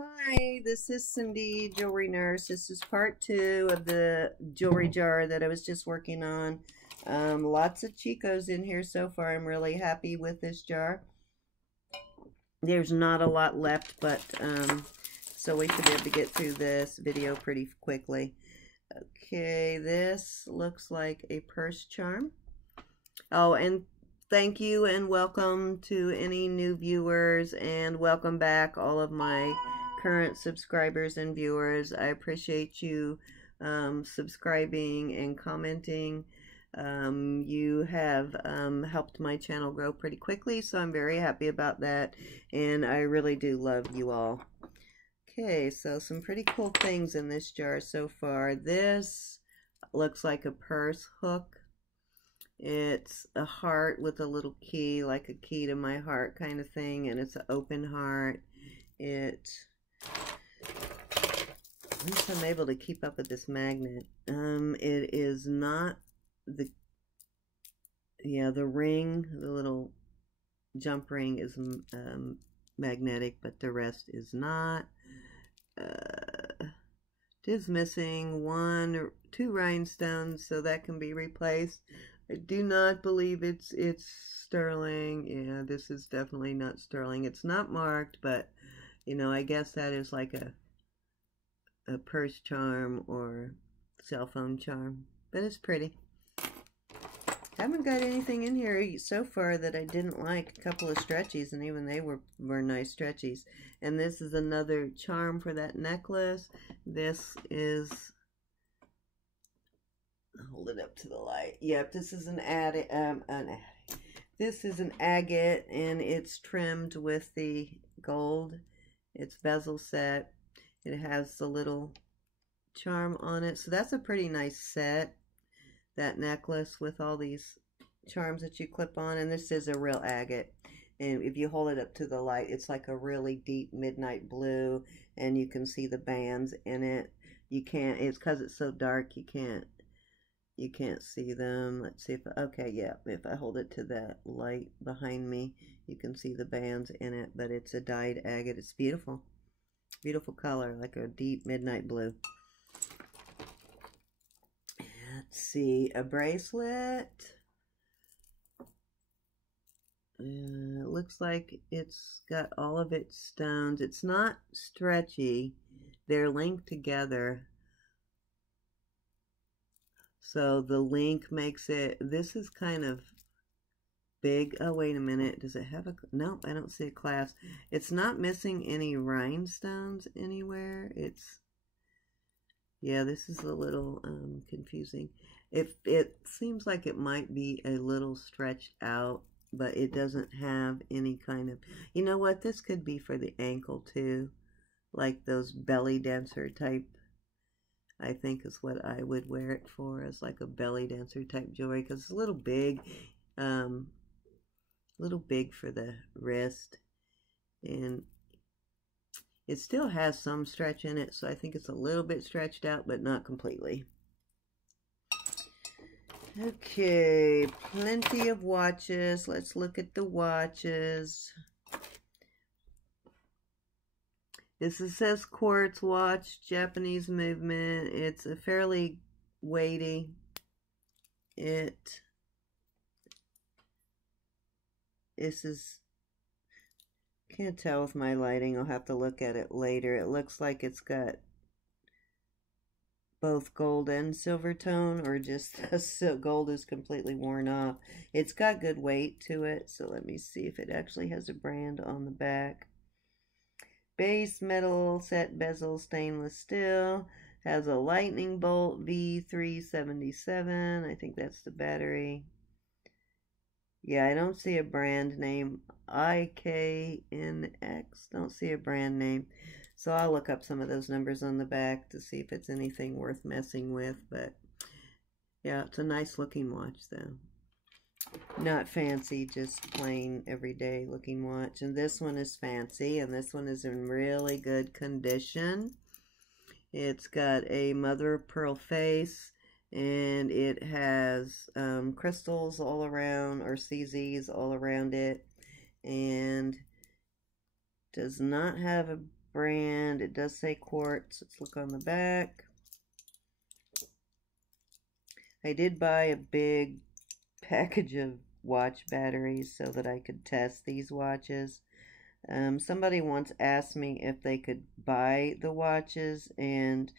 Hi, this is Cindy, Jewelry Nurse. This is part 2 of the jewelry jar that I was just working on. Lots of Chicos in here so far. I'm really happy with this jar. There's not a lot left, but so we should be able to get through this video pretty quickly. Okay, this looks like a purse charm. Oh, and thank you and welcome to any new viewers, and welcome back all of my current subscribers and viewers. I appreciate you subscribing and commenting. You have helped my channel grow pretty quickly, so I'm very happy about that, and I really do love you all. Okay, so some pretty cool things in this jar so far. This looks like a purse hook. It's a heart with a little key, like a key to my heart kind of thing, and it's an open heart. At least I'm able to keep up with this magnet. It is not the ring, the little jump ring is magnetic, but the rest is not. It is missing two rhinestones, so that can be replaced. I do not believe it's sterling. Yeah, this is definitely not sterling. It's not marked, but you know, I guess that is like a purse charm or cell phone charm, but it's pretty. Haven't got anything in here so far that I didn't like. A couple of stretchies, and even they were nice stretchies. And this is another charm for that necklace. This is, hold it up to the light. Yep, this is an this is an agate, and it's trimmed with the gold. It's bezel set. It has the little charm on it, so that's a pretty nice set, that necklace with all these charms that you clip on. And this is a real agate, and if you hold it up to the light, it's like a really deep midnight blue, and you can see the bands in it. You can't, it's because it's so dark, you can't see them. Let's see if, okay, yeah, if I hold it to that light behind me, you can see the bands in it, but it's a dyed agate. It's beautiful. Beautiful color, like a deep midnight blue. Let's see, a bracelet. It looks like it's got all of its stones. It's not stretchy. They're linked together. So the link makes it, this is kind of big. Oh, wait a minute. Does it have a, no, I don't see a clasp. It's not missing any rhinestones anywhere. It's, yeah, this is a little confusing. It seems like it might be a little stretched out, but it doesn't have any kind of, you know what, this could be for the ankle too, like those belly dancer type, I think is what I would wear it for, as like a belly dancer type jewelry, because it's a little big for the wrist, and it still has some stretch in it, so I think it's a little bit stretched out, but not completely. Okay, plenty of watches. Let's look at the watches. This says quartz watch, Japanese movement. It's a fairly weighty. This is, can't tell with my lighting. I'll have to look at it later. It looks like it's got both gold and silver tone, or just the gold is completely worn off. It's got good weight to it, so let me see if it actually has a brand on the back. Base metal, set bezel, stainless steel. Has a lightning bolt V377. I think that's the battery. Yeah, I don't see a brand name. IKNX. Don't see a brand name. So I'll look up some of those numbers on the back to see if it's anything worth messing with. But yeah, it's a nice looking watch though. Not fancy, just plain everyday looking watch. And this one is fancy, and this one is in really good condition. It's got a mother of pearl face, and it has crystals all around, or CZs all around it, and does not have a brand. It does say quartz. Let's look on the back. I did buy a big package of watch batteries so that I could test these watches. Somebody once asked me if they could buy the watches, and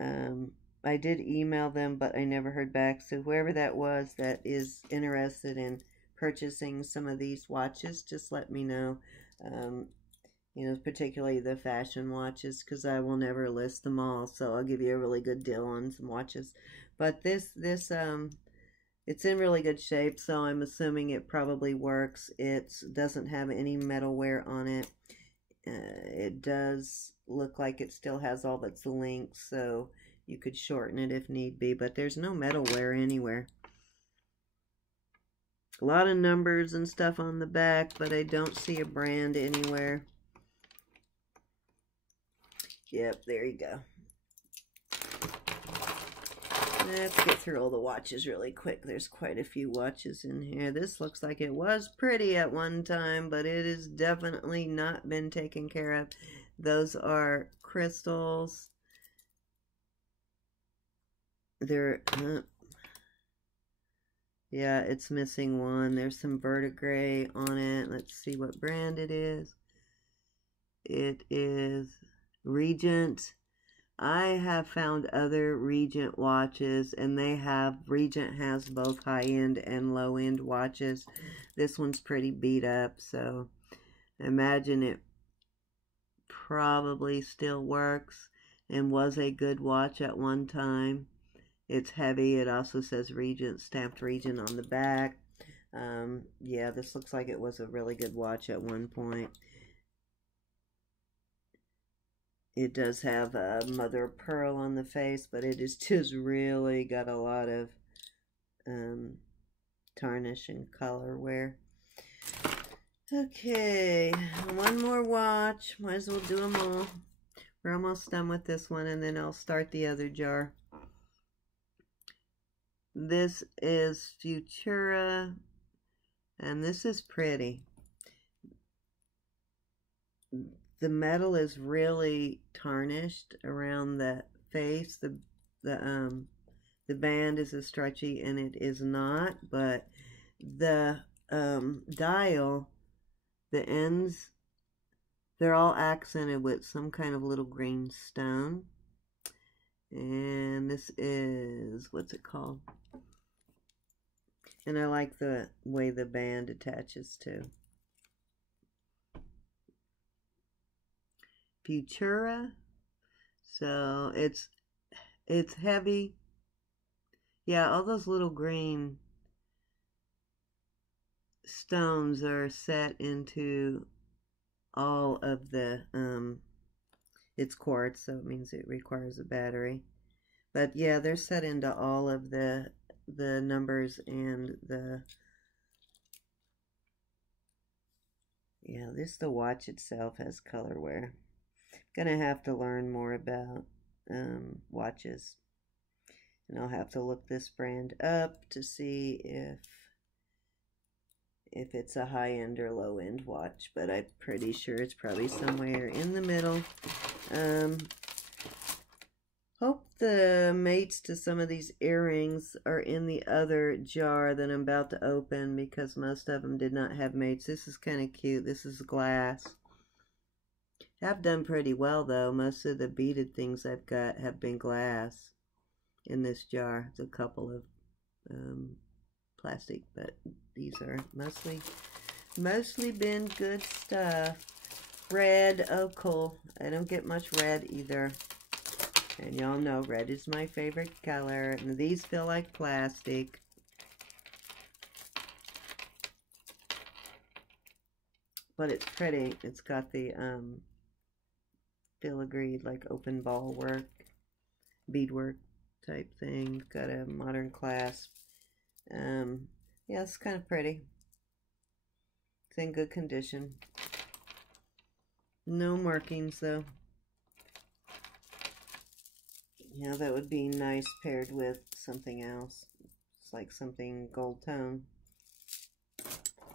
I did email them, but I never heard back. So whoever that was that is interested in purchasing some of these watches, just let me know. You know, particularly the fashion watches, because I will never list them all. So I'll give you a really good deal on some watches. But this it's in really good shape, so I'm assuming it probably works. It doesn't have any metal wear on it. It does look like it still has all its links, so you could shorten it if need be, but there's no metal wear anywhere. A lot of numbers and stuff on the back, but I don't see a brand anywhere. Yep, there you go. Let's get through all the watches really quick. There's quite a few watches in here. This looks like it was pretty at one time, but it has definitely not been taken care of. Those are crystals. They're, yeah, it's missing one. There's some verdigris on it. Let's see what brand it is. It is Regent. I have found other Regent watches, and Regent has both high-end and low-end watches. This one's pretty beat up, so I imagine it probably still works and was a good watch at one time. It's heavy. It also says Regent, stamped Regent on the back. Yeah, this looks like it was a really good watch at one point. It does have a mother of pearl on the face, but it is just really got a lot of tarnish and color wear. Okay, one more watch. Might as well do them all. We're almost done with this one, and then I'll start the other jar. This is Futura, and this is pretty. The metal is really tarnished around the face. The band is a stretchy, and it is not, but the dial, the ends, they're all accented with some kind of little green stone. And this is, what's it called? And I like the way the band attaches to. Futura. So it's heavy. Yeah, all those little green stones are set into all of the it's quartz, so it means it requires a battery. But yeah, they're set into all of the numbers and the, yeah, the watch itself has color wear. Gonna have to learn more about watches, and I'll have to look this brand up to see if it's a high-end or low-end watch, but I'm pretty sure it's probably somewhere in the middle. Hope the mates to some of these earrings are in the other jar that I'm about to open, because most of them did not have mates. This is kind of cute. This is glass. I've done pretty well, though. Most of the beaded things I've got have been glass in this jar. It's a couple of plastic, but these are mostly been good stuff. Red, oh cool. I don't get much red either. And y'all know red is my favorite color. And these feel like plastic. But it's pretty. It's got the filigreed, like open ball work, beadwork type thing. Got a modern clasp. Yeah, it's kind of pretty. It's in good condition. No markings though. Yeah, that would be nice paired with something else. It's like something gold tone.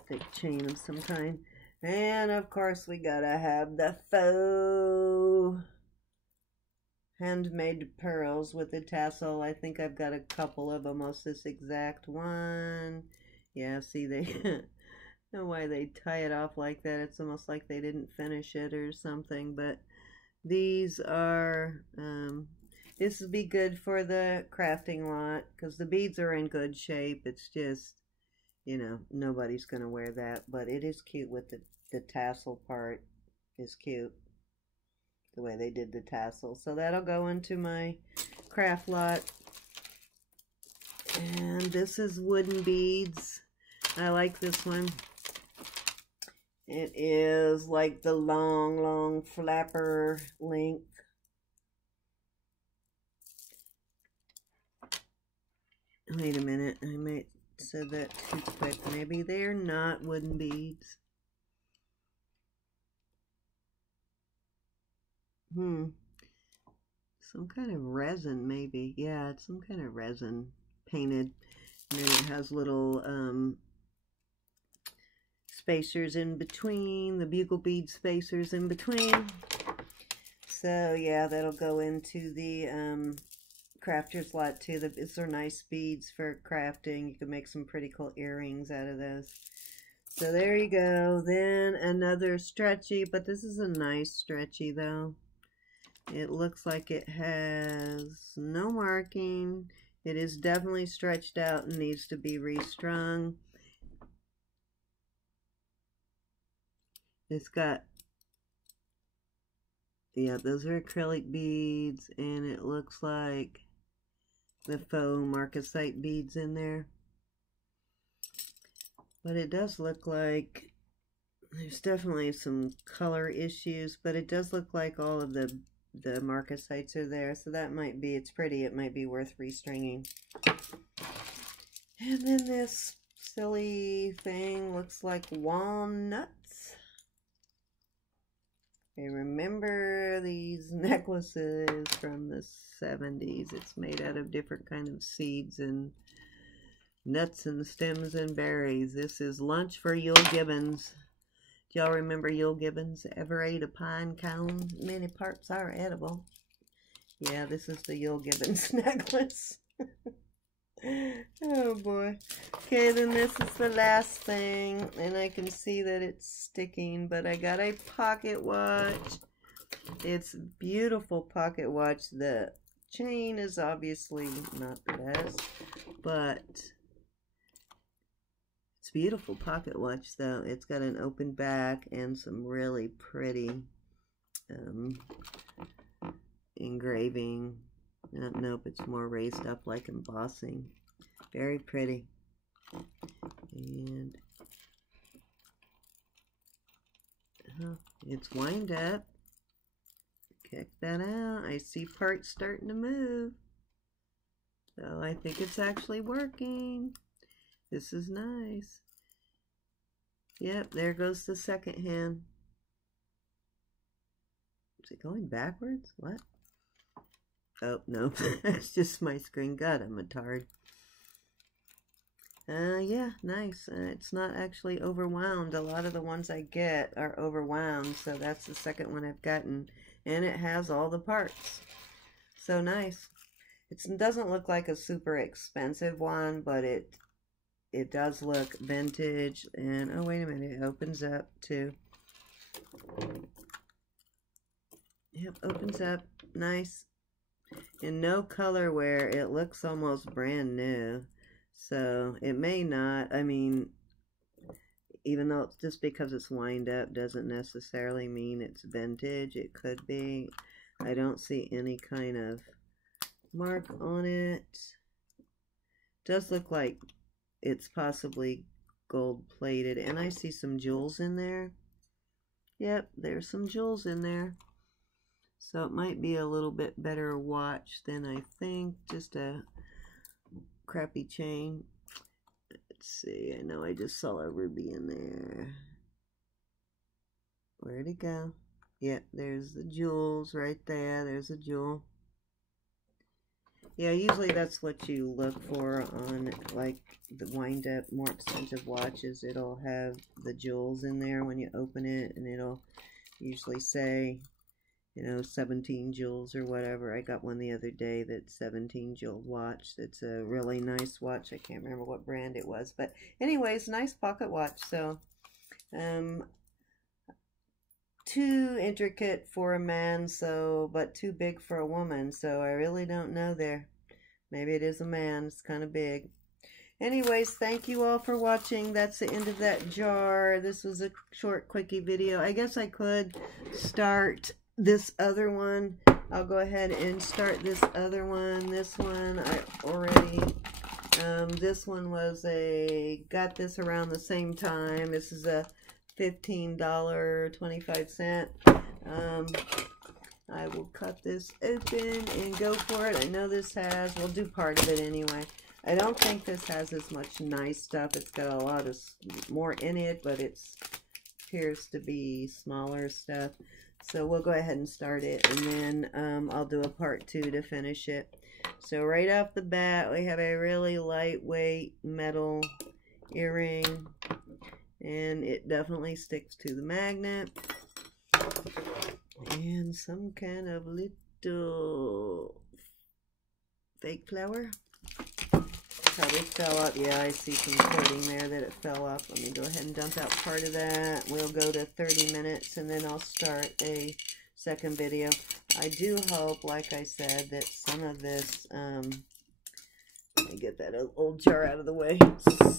Thick chain of some kind. And of course we gotta have the faux handmade pearls with the tassel. I think I've got a couple of almost this exact one. Yeah, see, they know why they tie it off like that. It's almost like they didn't finish it or something. But these are this would be good for the crafting lot because the beads are in good shape. It's just, you know, nobody's gonna wear that, but it is cute with the tassel part is cute, the way they did the tassel. So that'll go into my craft lot. And this is wooden beads. I like this one. It is like the long flapper length. Wait a minute, I might said that too quick. Maybe they're not wooden beads. Some kind of resin, maybe. Yeah, it's some kind of resin painted. And then it has little spacers in between, the bugle bead spacers in between. So yeah, that'll go into the crafter's lot too. These are nice beads for crafting. You can make some pretty cool earrings out of those. So there you go. Then another stretchy, but this is a nice stretchy though. It looks like it has no marking. It is definitely stretched out and needs to be restrung. It's got, yeah, those are acrylic beads, and it looks like the faux marcasite beads in there. But it does look like there's definitely some color issues, but it does look like all of the marcasites are there, so that might be, it's pretty, it might be worth restringing. And then this silly thing looks like walnuts. I remember these necklaces from the 70s. It's made out of different kind of seeds and nuts and stems and berries. This is lunch for Yule Gibbons. Do y'all remember Yule Gibbons? Ever ate a pine cone? Many parts are edible. Yeah, this is the Yule Gibbons necklace. Oh boy. Okay, then this is the last thing, and I can see that it's sticking, but I got a pocket watch. It's a beautiful pocket watch. The chain is obviously not the best, but it's a beautiful pocket watch though. It's got an open back and some really pretty engraving. Nope, it's more raised up like embossing. Very pretty. And it's wind up. Check that out. I see parts starting to move. So I think it's actually working. This is nice. Yep, there goes the second hand. Is it going backwards? What? Oh, no. That's just my screen. God, I'm a tard. Yeah, nice. It's not actually overwound. A lot of the ones I get are overwound, so that's the second one I've gotten. And it has all the parts. So nice. It doesn't look like a super expensive one, but it does look vintage. And, oh, wait a minute. It opens up, too. Yep, opens up. Nice. In no color wear, it looks almost brand new. So it may not, I mean, even though it's just because it's wind up doesn't necessarily mean it's vintage. It could be. I don't see any kind of mark on it. Does look like it's possibly gold plated, and I see some jewels in there. Yep, there's some jewels in there. So it might be a little bit better watch than I think. Just a crappy chain. Let's see. I know I just saw a ruby in there. Where'd it go? Yep, there's the jewels right there. There's a jewel. Yeah, usually that's what you look for on like the wind up more expensive watches. It'll have the jewels in there when you open it, and it'll usually say you know, 17 jewels or whatever. I got one the other day that's 17 jewel watch. That's a really nice watch. I can't remember what brand it was, but anyways, nice pocket watch. So too intricate for a man, so but too big for a woman, so I really don't know there. Maybe it is a man. It's kind of big. Anyways, thank you all for watching. That's the end of that jar. This was a short quickie video. I guess I could start this other one. I'll go ahead and start this other one. This one I already this one was got this around the same time. This is a $15.25. I will cut this open and go for it. I know this has, we'll do part of it anyway. I don't think this has as much nice stuff. It's got a lot of more in it, but it appears to be smaller stuff. So we'll go ahead and start it, and then I'll do a part 2 to finish it. So right off the bat, we have a really lightweight metal earring, and it definitely sticks to the magnet. And some kind of little fake flower. Probably fell up. Yeah, I see some coating there that it fell up. Let me go ahead and dump out part of that. We'll go to 30 minutes, and then I'll start a second video. I do hope, like I said, that some of this, let me get that old jar out of the way.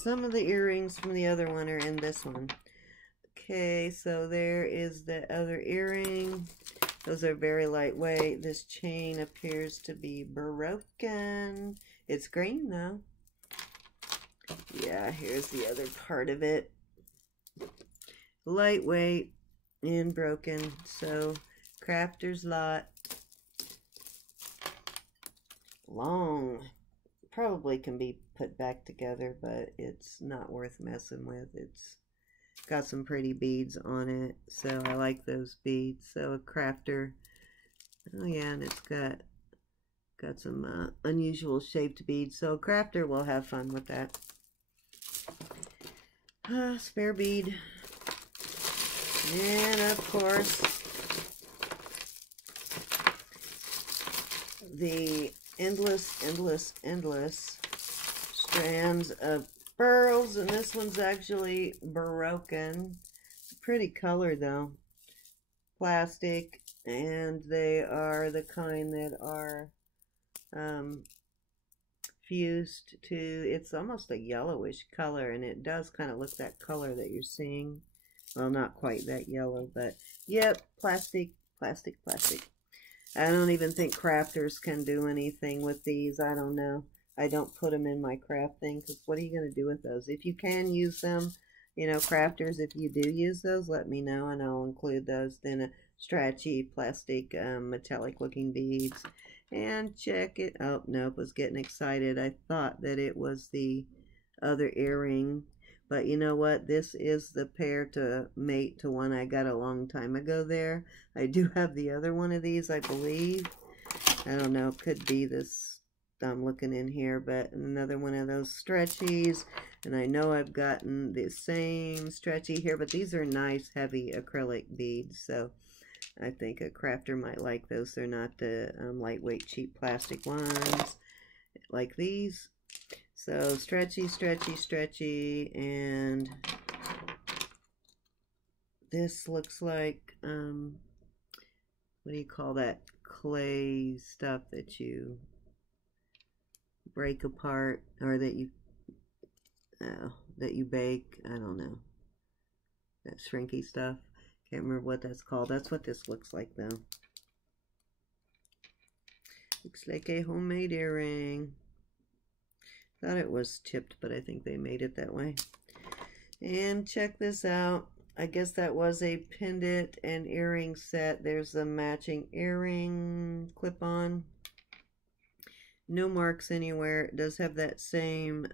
Some of the earrings from the other one are in this one. Okay, so there is the other earring. Those are very lightweight. This chain appears to be broken. It's green though. Yeah, here's the other part of it. Lightweight and broken. So, crafter's lot. Long. Probably can be put back together, but it's not worth messing with. It's got some pretty beads on it, so I like those beads. So a crafter. Oh yeah, and it's got some unusual shaped beads, so a crafter will have fun with that. Spare bead. And of course the endless strands of pearls, and this one's actually broken. Pretty color though. Plastic, and they are the kind that are fused to, it's almost a yellowish color, and it does kind of look that color that you're seeing. Well, not quite that yellow, but yep, plastic. I don't even think crafters can do anything with these. I don't know. I don't put them in my craft thing, because what are you going to do with those? If you can use them, you know, crafters, if you do use those, let me know, and I'll include those. Then a stretchy plastic metallic looking beads. And check it. Oh, nope, was getting excited. I thought that it was the other earring. But you know what? This is the pair to mate to one I got a long time ago there. I do have the other one of these, I believe. I don't know. Could be this. I'm looking in here, but another one of those stretchies. And I know I've gotten the same stretchy here, but these are nice, heavy acrylic beads. So I think a crafter might like those. They're not the lightweight, cheap plastic ones like these. So stretchy, and this looks like, what do you call that clay stuff that you break apart, or that you bake? I don't know. That shrinky stuff. Can't remember what that's called. That's what this looks like though. Looks like a homemade earring. Thought it was chipped, but I think they made it that way. And check this out. I guess that was a pendant and earring set. There's a matching earring clip-on. No marks anywhere. It does have that same,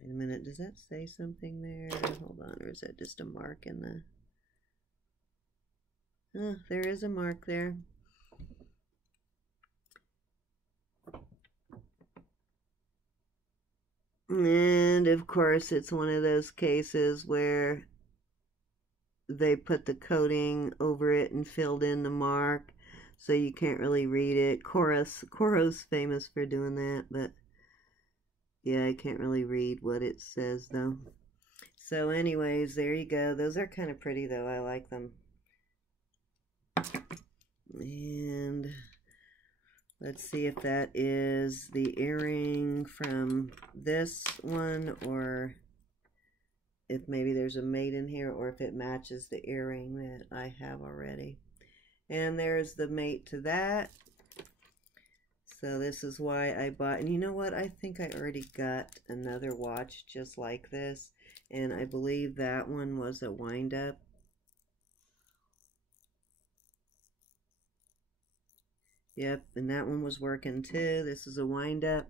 wait a minute, does that say something there? Hold on, or is that just a mark in the, there is a mark there. And of course, it's one of those cases where they put the coating over it and filled in the mark, so you can't really read it. Coro's famous for doing that, but yeah, I can't really read what it says though. So anyways, there you go. Those are kind of pretty though. I like them. And let's see if that is the earring from this one, or if maybe there's a mate in here, or if it matches the earring that I have already. And there's the mate to that. So this is why I bought, and you know what? I think I already got another watch just like this, and I believe that one was a wind up. Yep, and that one was working too. This is a wind up.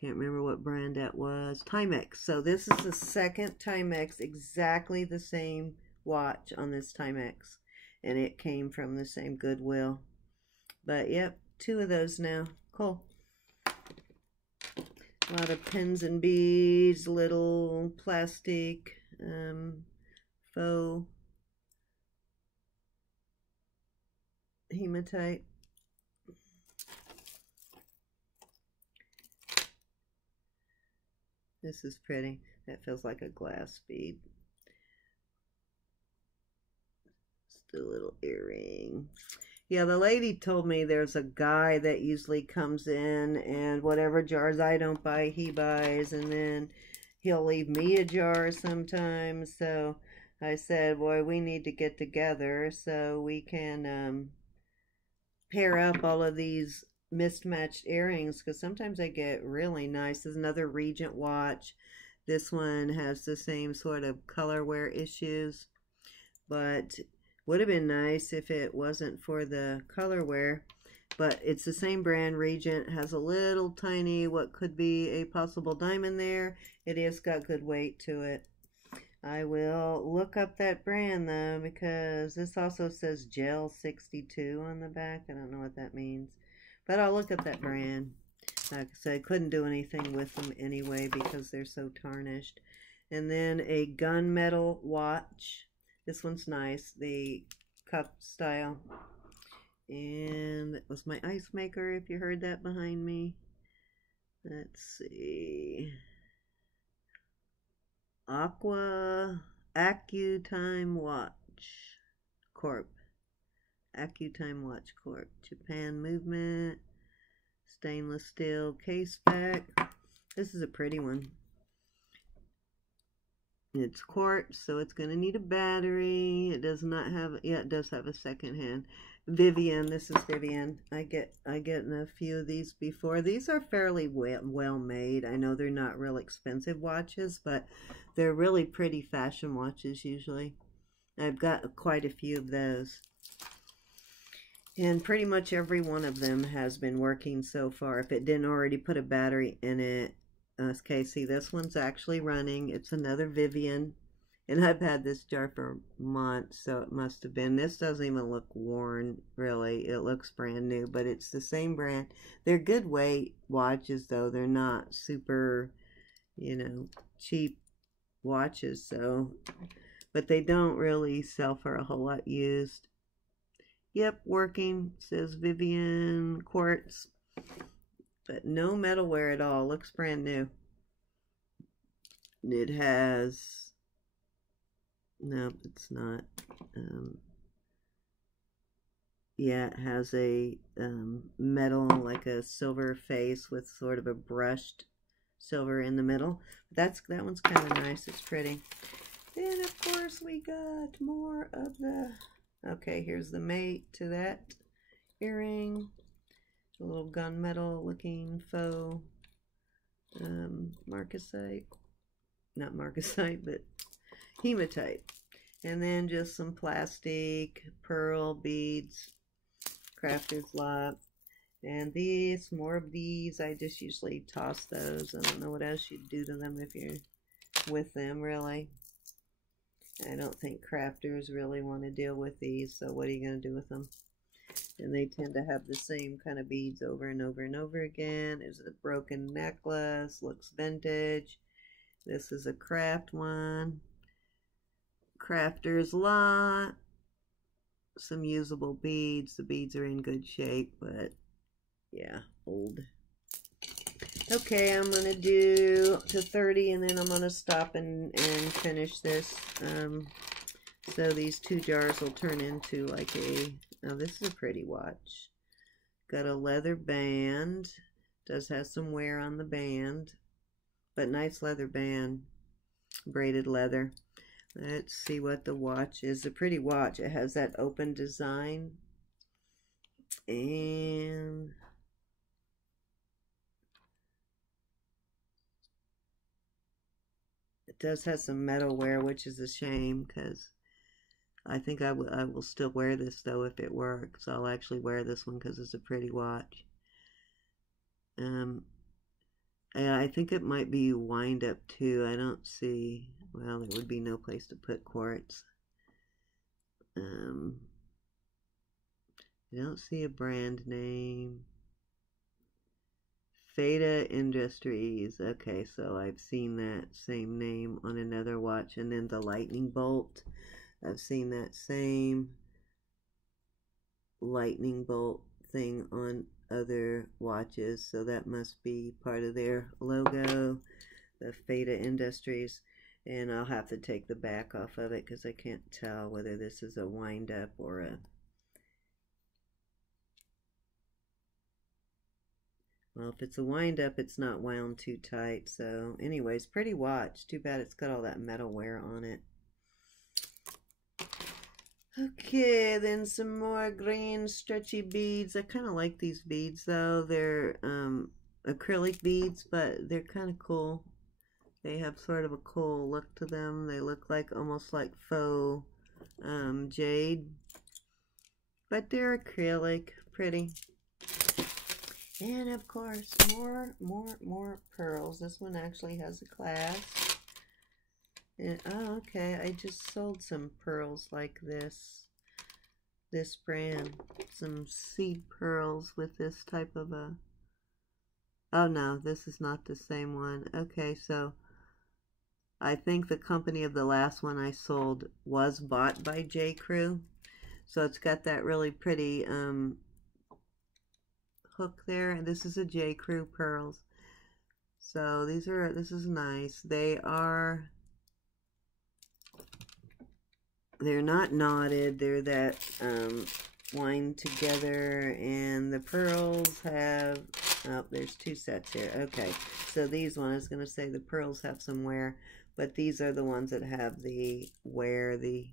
Can't remember what brand that was. Timex. So this is the second Timex, exactly the same watch on this Timex. And it came from the same Goodwill. But yep, two of those now. Cool. A lot of pins and beads, little plastic, faux hematite. This is pretty. That feels like a glass bead. Just a little earring. Yeah, the lady told me there's a guy that usually comes in and whatever jars I don't buy, he buys, and then he'll leave me a jar sometimes. So I said, boy, we need to get together so we can pair up all of these mismatched earrings, because sometimes I get really nice. There's another Regent watch. This one has the same sort of colorware issues, but would have been nice if it wasn't for the colorware. But it's the same brand. Regent has a little tiny, what could be a possible diamond there. It is got good weight to it. I will look up that brand though, because this also says Gel 62 on the back. I don't know what that means, but I'll look up that brand. Like I said, I couldn't do anything with them anyway because they're so tarnished. And then a gunmetal watch. This one's nice, the cup style. And that was my ice maker, if you heard that behind me. Let's see. AccuTime Watch Corp. AccuTime Watch Corp. Japan movement. Stainless steel case back. This is a pretty one. It's quartz, so it's going to need a battery. It does not have, yeah, it does have a second hand. Vivian, this is Vivian. I get a few of these before. These are fairly well made. I know they're not real expensive watches, but they're really pretty fashion watches usually. I've got quite a few of those. And pretty much every one of them has been working so far. If it didn't already put a battery in it. Okay, see, this one's actually running. It's another Vivian. And I've had this jar for months, so it must have been. This doesn't even look worn, really. It looks brand new, but it's the same brand. They're good weight watches, though. They're not super, you know, cheap watches, so. But they don't really sell for a whole lot used. Yep, working. Says Vivian quartz. But no metalware at all. Looks brand new. It has, no, it's not. Yeah, it has a metal, like a silver face with sort of a brushed silver in the middle. That one's kind of nice. It's pretty. Then, of course, we got more of the, okay, here's the mate to that earring. A little gunmetal looking faux marcasite, not marcasite, but hematite. And then just some plastic pearl beads, crafter's lot. And these, more of these, I just usually toss those. I don't know what else you'd do to them if you're with them, really. I don't think crafters really want to deal with these, so what are you going to do with them? And they tend to have the same kind of beads over and over and over again. There's a broken necklace, looks vintage. This is a craft one. Crafter's Lot. Some usable beads. The beads are in good shape, but yeah, old. Okay, I'm going to do to 30 and then I'm going to stop and finish this. So these 2 jars will turn into like a, oh, this is a pretty watch. Got a leather band. Does have some wear on the band, but nice leather band. Braided leather. Let's see what the watch is. A pretty watch. It has that open design. And it does have some metal wear, which is a shame because I think I will still wear this though if it works. I'll actually wear this one because it's a pretty watch. And I think it might be wind up too. I don't see, well, there would be no place to put quartz. I don't see a brand name. Feta Industries. Okay, so I've seen that same name on another watch. And then the lightning bolt. I've seen that same lightning bolt thing on other watches. So that must be part of their logo. The Feta Industries. And I'll have to take the back off of it because I can't tell whether this is a wind up or a... Well, if it's a wind up, it's not wound too tight. So anyways, pretty watch. Too bad it's got all that metal wear on it. Okay, then some more green stretchy beads. I kind of like these beads though. They're acrylic beads, but they're kind of cool. They have sort of a cool look to them. They look like almost like faux jade, but they're acrylic. Pretty. And of course, more pearls. This one actually has a clasp. And, oh, okay. I just sold some pearls like this. This brand. Some seed pearls with this type of a... Oh, no. This is not the same one. Okay, so I think the company of the last one I sold was bought by J. Crew. So it's got that really pretty... hook there. This is a J. Crew pearls. So this is nice. They're not knotted. They're that wind together, and the pearls have, oh, there's 2 sets here. Okay, so these ones, I was going to say the pearls have some wear, but these are the ones that have the wear. The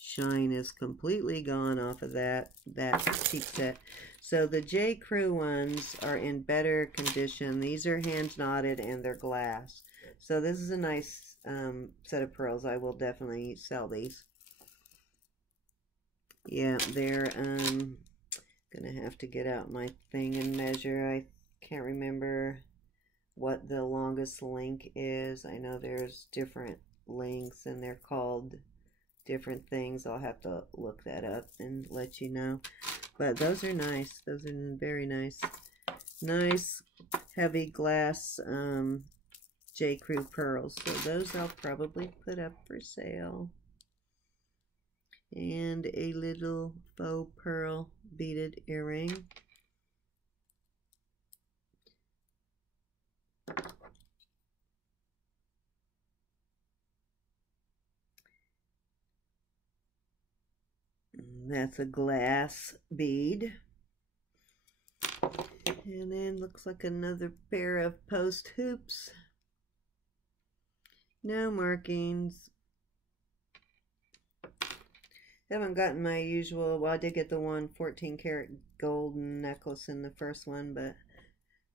shine is completely gone off of that cheap set. So the J. Crew ones are in better condition. These are hand knotted and they're glass. So this is a nice set of pearls. I will definitely sell these. Yeah, they're gonna have to get out my thing and measure. I can't remember what the longest link is. I know there's different lengths and they're called different things. I'll have to look that up and let you know. But those are nice. Those are very nice. Nice heavy glass J. Crew pearls. So those I'll probably put up for sale. And a little faux pearl beaded earring. That's a glass bead. And then looks like another pair of post hoops. No markings. Haven't gotten my usual, well, I did get the one 14 karat golden necklace in the first one, but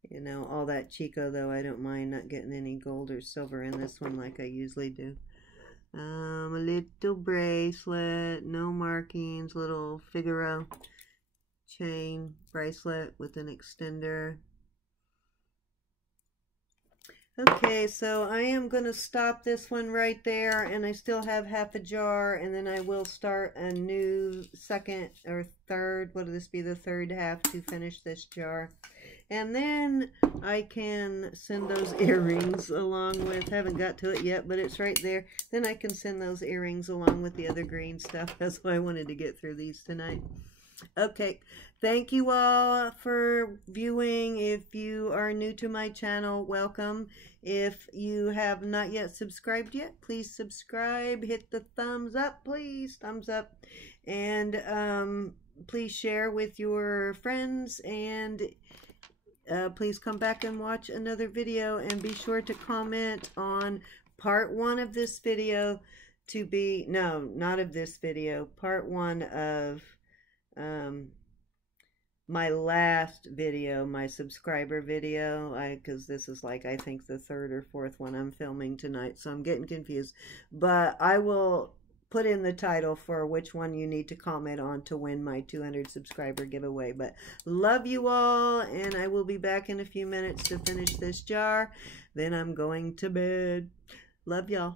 you know, all that Chico though, I don't mind not getting any gold or silver in this one like I usually do. A little bracelet, no markings, little Figaro chain bracelet with an extender. Okay, so I am going to stop this one right there, and I still have half a jar, and then I will start a new second or third, what will this be, the third half to finish this jar. And then I can send those earrings along with, haven't got to it yet, but it's right there. Then I can send those earrings along with the other green stuff. That's why I wanted to get through these tonight. Okay, thank you all for viewing. If you are new to my channel, welcome. If you have not yet subscribed yet, please subscribe. Hit the thumbs up, please. Thumbs up. And please share with your friends. And please come back and watch another video. And be sure to comment on part 1 of this video to be, no, not of this video, part 1 of my last video, my subscriber video, because this is like, I think the 3rd or 4th one I'm filming tonight, so I'm getting confused. But I will put in the title for which one you need to comment on to win my 200 subscriber giveaway. But love you all, and I will be back in a few minutes to finish this jar. Then I'm going to bed. Love y'all.